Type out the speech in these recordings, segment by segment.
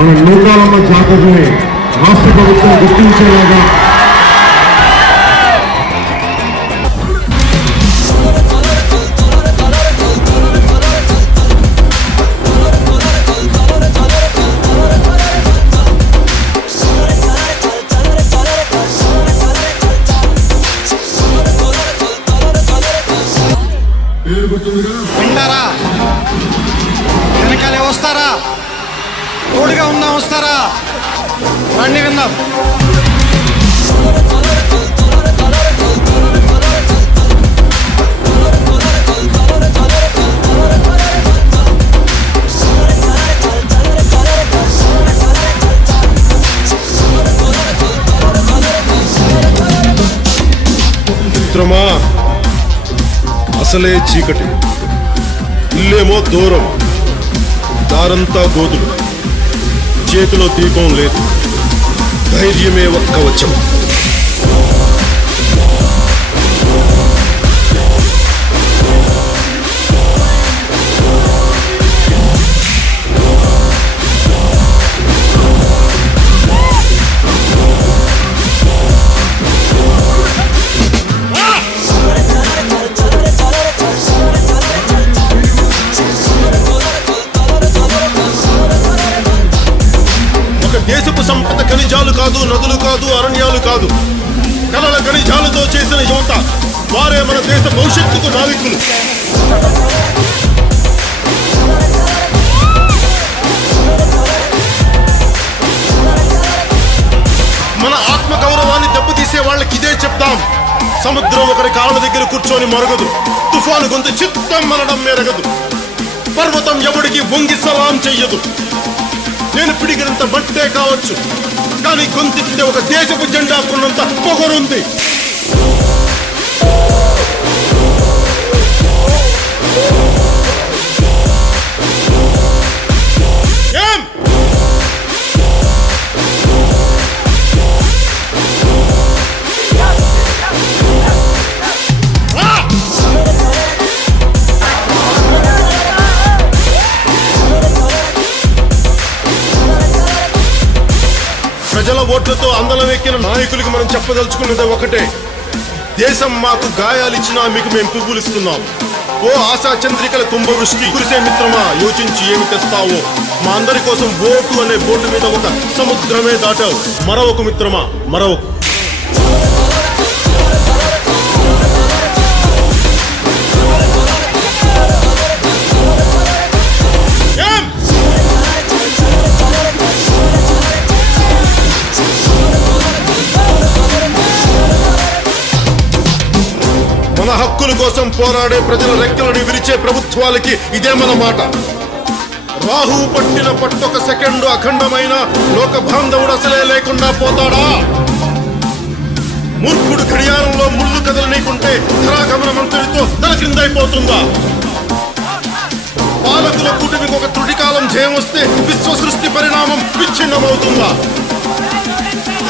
మన నూకాలమ్మ జాతరని రాష్ట్ర ప్రభుత్వం గుర్తించేలాగా వింటారా? వెనకాలే వస్తారా? తోడుగా ఉందా వస్తారా? రండి విందాం. మిత్రమా, అసలే చీకటి, ఇల్లేమో దూరం, దారంతా గోధులు, చేతిలో దీపం లేదు, ధైర్యమే ఒక్క వచ్చం. దేశపు సంపద ఖనిజాలు కాదు, నదులు కాదు, అరణ్యాలు కాదు, కలల ఖనిజాలతో చేసిన యువత, వారే మన దేశ భవిష్యత్తుకు నావికులు. మన ఆత్మ గౌరవాన్ని దెబ్బతీసే వాళ్ళకి ఇదే చెప్తాం. సముద్రం ఒకరి కాళ్ళ దగ్గర కూర్చొని మరగదు, తుఫాను గొంతు చిత్తం మనడం మెరగదు, పర్వతం ఎవడికి వంగి సలాం చెయ్యదు. నేను పిడిగినంత బట్టే కావచ్చు, కానీ గొంతెత్తితే ఒక దేశపు జెండా కొన్నంత పొగరుంది. ప్రజల ఓట్లతో అందలం ఎక్కిన నాయకులకి మనం చెప్పదలుచుకున్నది ఒకటే: దేశం మాకు గాయాలిచ్చినా మీకు మేము పువ్వులిస్తున్నాం. ఓ ఆశా చంద్రికల కుంభవృష్టి కురిసే మిత్రమా, యోచించి ఏమి తెస్తావో. మా అందరి కోసం ఓటు అనే బోర్డు మీద ఒక సముద్రమే దాటావు. మరొక మిత్రమా, మరొక మన హక్కుల కోసం పోరాడే ప్రజల రెక్కలను విరిచే ప్రభుత్వాలకి ఇదే మన మాట. రాహువు పట్టిన పట్టొక సెకండు అఖండమైన లోక బాంధవుడు అసలే లేకుండా పోతాడా? మూర్ఖుడు గడియారంలో ముళ్ళు కదలనీకుంటే ధరాగమన మంత్రితో తల క్రిందైపోతుందా? పాలకుల కూటమికి ఒక త్రుటికాలం జయం వస్తే విశ్వ సృష్టి పరిణామం విచ్ఛిన్నమవుతుందా?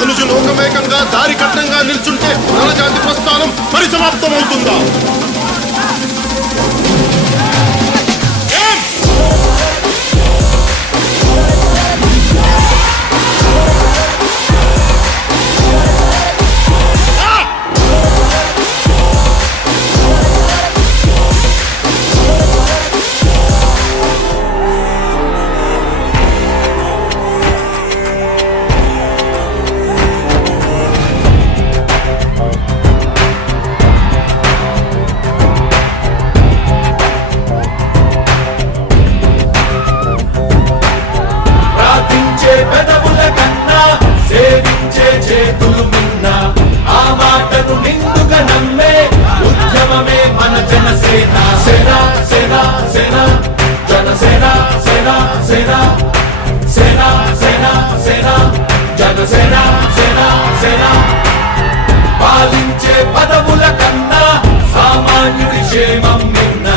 ధనుజు లోకమేకంగా దారి కట్టంగా నిల్చుంటే నరజాతి ప్రస్థానం పరిసమాప్తమవుతుందా? పాలించే పదవుల కన్నా సామాన్యుడి క్షేమం నిన్న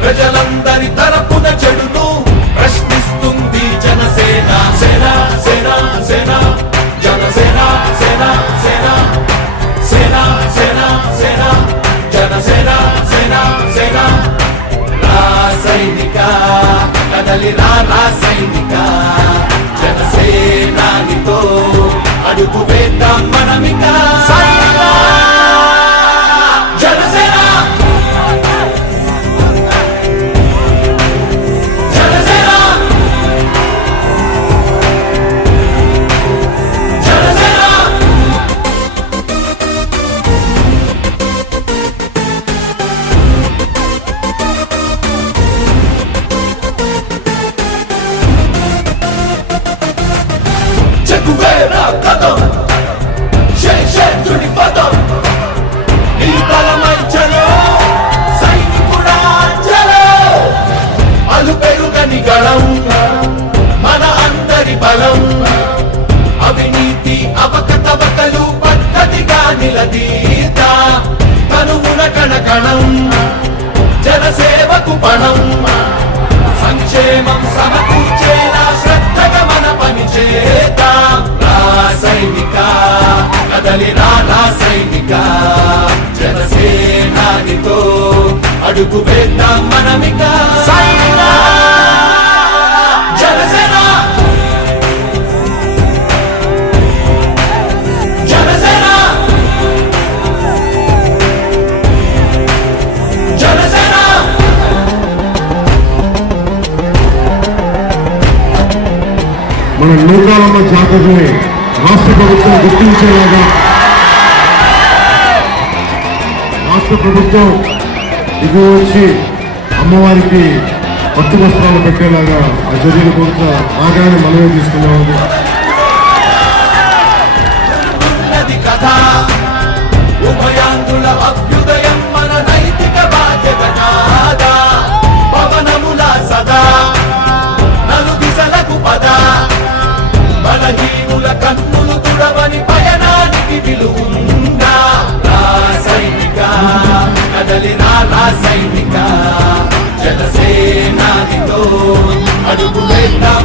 ప్రజలందరి తరపున చెడును ప్రశ్నిస్తుంది జనసేన. సేన సేన సేన జనసేన సేన సేన సేన సేన సేన జనసేన సేన సేన. రా సైనిక కదలి రా సైనిక జనసేన. ప్రతిఫలం అవినీతి అవకతవకలు పద్ధతిగా నిలదీత కనుమున కణకణం జనసేవకు పణం సంక్షేమం సమకూర్చేలా శ్రద్ధగా మన పని చేద్దాం రా సైనిక కదలి రా సైనిక జనసేనానితో అడుగు వేద్దాం మనమిక జనసేన జనసేన జనసేన మన నూకాలమ్మ జాతరని రాష్ట్ర ప్రభుత్వం గుర్తించేలాగా రాష్ట్ర ప్రభుత్వం దిగువ వచ్చి అమ్మవారికి పట్టు వస్త్రాలు పెట్టేలాగా ఆ చర్యలు కోరుతా బాగానే మనమే తీసుకున్నాము. ఉన్నది కథ ఉభయాంధ్రుల అభ్యుదయం మన నైతిక బాధ్యత కాదా పవనముల సదా నలు దిశలకు పద బలహీనుల కన్నులు తుడవని పయనానికి విలువుందా రా సైనిక కదలి రా సైనిక జనసేనానితో అడుగు వేద్దాం